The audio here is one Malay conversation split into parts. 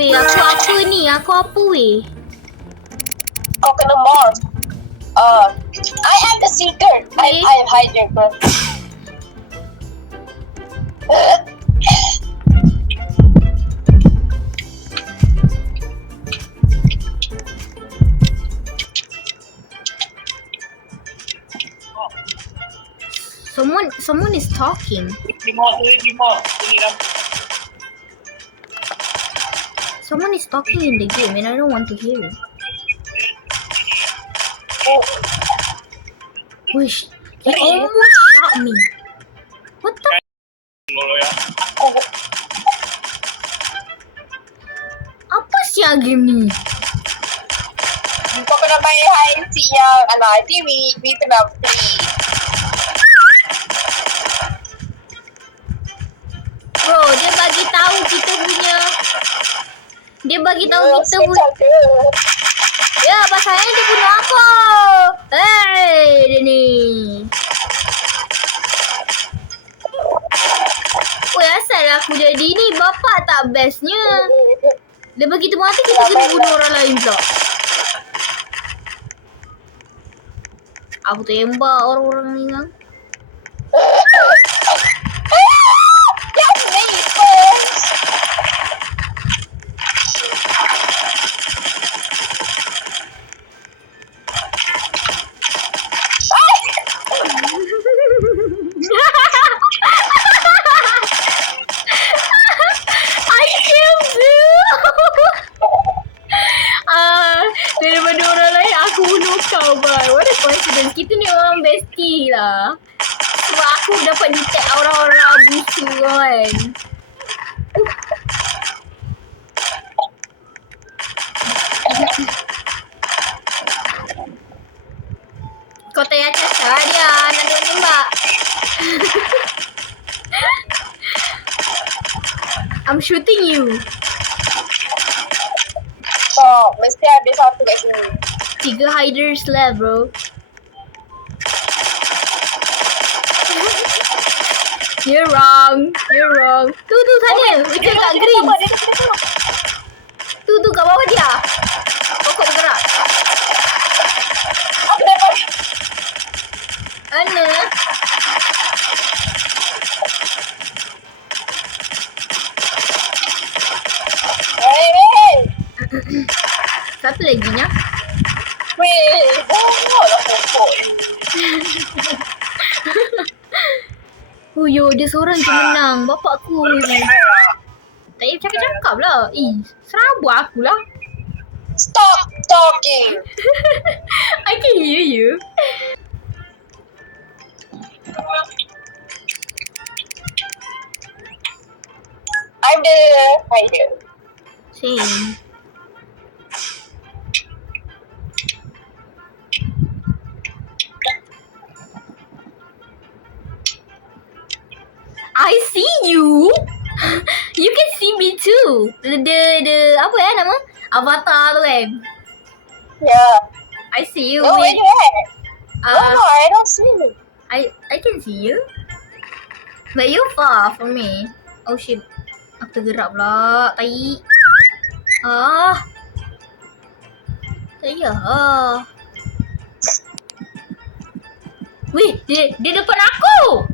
Weh, aku apa ni? Aku apa weh? Kau kena mark. I am the seeker. I am hider, bro. Someone is talking. Someone is talking in the game and I don't want to hear it. Wish, he almost shot me. What the? Apa sia game ni? Kau kena main hide and seek yang nanti we kena free. Bro, dia bagi tahu kita punya. Dia bagi tahu kita punya. Ya, pasalnya dia bunuh aku. Hey, dia ni. Weh, asal aku jadi ni? Bapak tak bestnya. Dia bagi kita mati, kita kena bunuh orang lain pula. Aku tembak orang-orang ni kan. Daripada orang lain aku bunuh kau, boy. What a coincidence. Kita ni orang bestie lah. Sebab aku dapat detect orang-orang abusu kan. Kau tanya Caca dia nak tembak. I'm shooting you. Oh, mesti ada satu kat sini. 3 hiders left, bro. You're wrong. You're wrong. Tu sana. Witcher kat green. Tu kat bawah dia. Pokok bergerak. Aku dapat. Mana? Hey. Satu lagi nya. Weh, bawah lah pokok ni. Yo, dia seorang je menang. Bapak aku. Tak payah cakap-cakap lah. Serabut aku lah. Stop talking. I can hear you. I'm the hider. Same. I see you. You can see me too. The apa nama? Avatar tu kan. Yeah. I see you. No, where you at? No, I don't see you. I can see you. But you far from me. Oh shit. Aku tergerak pula. Tai. Tak payah. Weh, dia depan aku.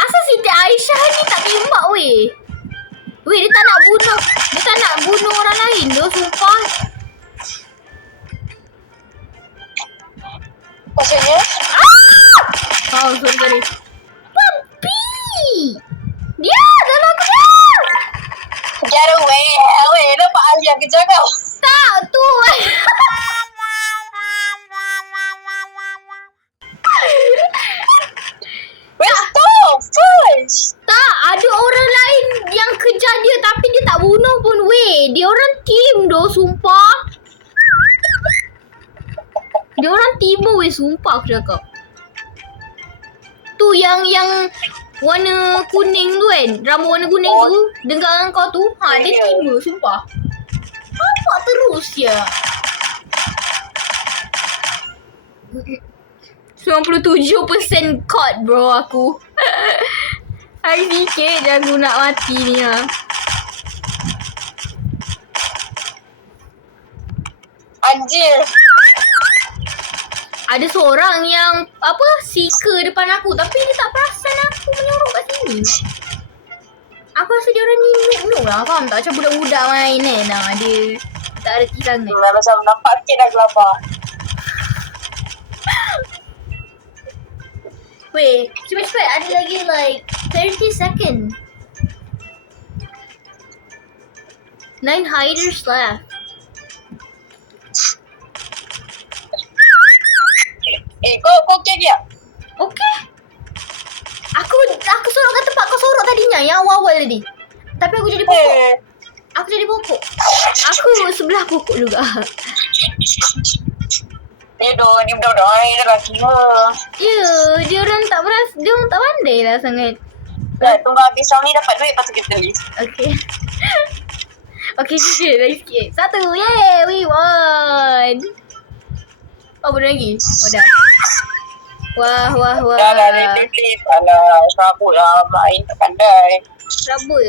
Asal Siti Aisyah ni tak tembak weh. Weh, dia tak nak bunuh orang lain tu, sumpah. Maksudnya? Oh, sorry. Papi! Dia! Tolong aku dia! Get away. Weh, nampak Alia kerja kau. Tak, tu. Weh, stop first. Tak, ada orang lain yang kejar dia tapi dia tak bunuh pun weh. Dia orang team doh, sumpah. Dia orang team weh, sumpah aku cakap. Tu yang warna kuning tu kan. Rambut warna kuning tu. Dengar kau tu. Dia team sumpah. Nampak terus ya. 97% caught bro aku. Hari sikit je aku nak mati ni lah. Anjir. Ada seorang yang seeker depan aku tapi dia tak perasan aku menyorok kat sini. Aku rasa dia orang ni noob lah, faham tak? Macam budak-budak main kan. Nah, dia tak reti sangat. Macam nampak sikit dah gelapar. Wait, cepat-cepat. Ada lagi like 30 seconds. 9 hiders left. Kau okay tak? Okay. Aku sorok kat tempat kau sorok tadinya, yang awal-awal tadi. Tapi aku jadi pokok. Aku jadi pokok. Aku sebelah pokok juga. Ya doh, dia budak-budak main dah lelaki mah. Ya, dia orang tak pandai lah sangat. Dah, tunggu habis round ni dapat duit, lepas tu kita list. Okay. Okay, jujur lagi sikit. 1, yay, we won. Oh, boleh lagi? Oh, dah. Wah. Dah, list. Alah, serabut lah main tak pandai. Serabut.